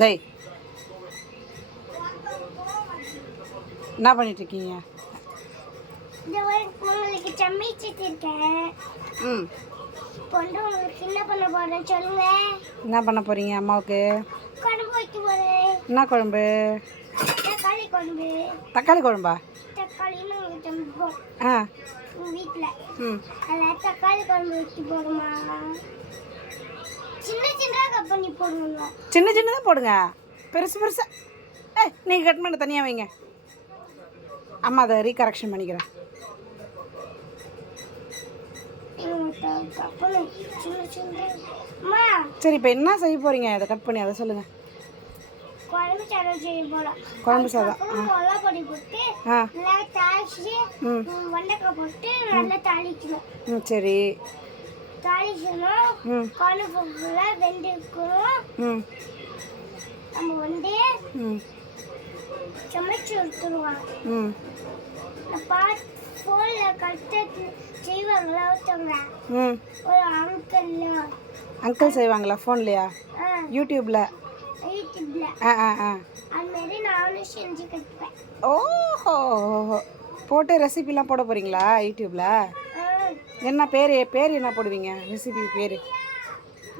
டேய் என்ன பண்ணிட்டுருக்கீங்க? உங்களுக்கு சமைச்சிருக்கேன். ம் பொண்ணு உங்களுக்கு என்ன பண்ண போறேன்னு சொல்லுங்க. என்ன பண்ண போகிறீங்க? அம்மாவுக்கு குழம்பு வைக்க போறேன். என்ன குழம்பு? தக்காளி குழம்பு. தக்காளி குழம்பா? தக்காளின்னு உங்களுக்கு ஆ வீட்டில் ம் அதில் தக்காளி குழம்பு வைக்க போகிறோமா? சின்ன சின்னதாக கட் பண்ணி போடுவோம். சின்ன சின்னதாக போடுங்க, பெருசு பெருசாக நீங்கள் கட் பண்ண தனியாக வைங்க. அம்மா அதை ரீகரெக்ஷன் பண்ணிக்கிறேன். சரி, இப்போ என்ன செய்ய போகிறீங்க? அதை கட் பண்ணி அதை சொல்லுங்கள். குழம்பு சாதம் செய்ய போகிறோம். குழம்பு சாதம். மிளகா பொடி போட்டு நல்லா தாளிச்சு வெண்டைக்காய் போட்டு நல்லா தாளிக்கணும். ம் சரி. தாளிக்கணும். குழம்புல வெந்துக்கணும். நம்ம வந்து சமைச்சு எடுத்துருவாங்க. ஃபோனில் கட்டு செய்வாங்களா ஒருத்தவங்க, ஒரு அங்கிள் செய்வாங்களா ஃபோன்லையா? யூடியூப்பில் அது மாதிரி நானும் செஞ்சு கட்டுப்பேன். ஓஹோ, போட்டு ரெசிபிலாம் போட போகிறீங்களா யூடியூப்பில்? என்ன பேர் என்ன போடுவீங்க? ரெசிபி பேர்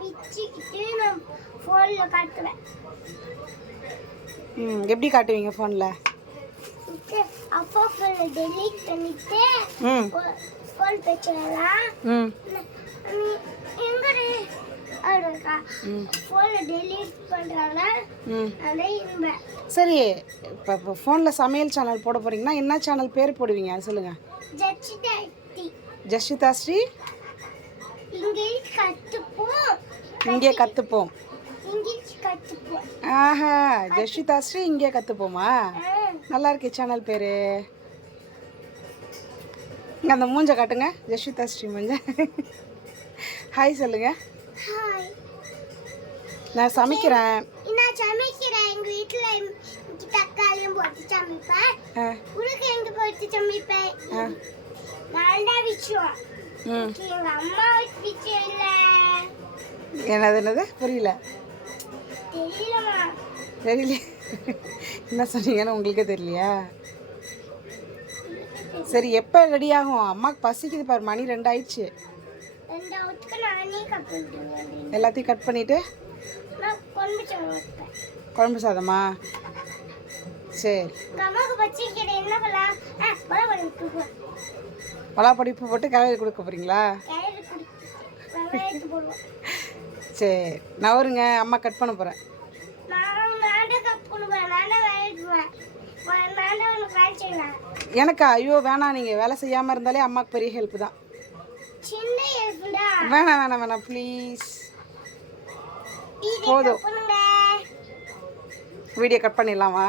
வச்சுக்கிட்டு நான் ஃபோனில் காட்டுவேன். எப்படி காட்டுவீங்க ஃபோனில்? அப்பா ஃபோனில் டெலீட் பண்ணிட்டு ஃபோன் பேச்சலாம் எங்கடி அப்படிக்கா ஃபோனில் டெலீட் பண்ணுறாங்க. சரி, இப்போ ஃபோனில் சமையல் சேனல் போட போகிறீங்கன்னா என்ன சேனல் பேர் போடுவீங்க அது சொல்லுங்கள். ஜஷிதா ஸ்ரீ இங்கே கற்றுப்போம். ஆஹா, ஜஷிதா ஸ்ரீ இங்கே கற்றுப்போமா? நல்லா இருக்கே சேனல் பேர். இங்கே அந்த மூஞ்சை காட்டுங்க, ஜஷிதா ஸ்ரீ மூஞ்ச. ஹாய் சொல்லுங்க. நான் சமைக்கிறேன். எங்கள் வீட்டில் தக்காளியும் போட்டு சமைப்பேன். உனக்கு எங்கே போட்டு சமைப்பேன்? நான் தான் விஷயம். எங்கள் அம்மா விஷயம் இல்லை. என்னது புரியல? தெரியலம்மா. தெரியல. என்ன சொன்னீங்கன்னு உங்களுக்கே தெரியலையா? சரி, எப்போ ரெடி ஆகும்? அம்மாவுக்கு பசிக்குது பாரு, மணி 2 ஆயிடுச்சு. எல்லாத்தையும் கட் பண்ணிவிட்டு குழம்பு சாதமா? சரி, பலாப்பொடி உப்பு போட்டு கிளறி கொடுக்க போகிறீங்களா? சரி, நவருங்க, அம்மா கட் பண்ண போகிறேன். எனக்கா? ஐயோ வேணாம், நீங்கள் வேலை செய்யாமல் இருந்தாலே அம்மாவுக்கு பெரிய ஹெல்ப் தான். வேணாம் ப்ளீஸ், போதும். வீடியோ கட் பண்ணிடலாமா?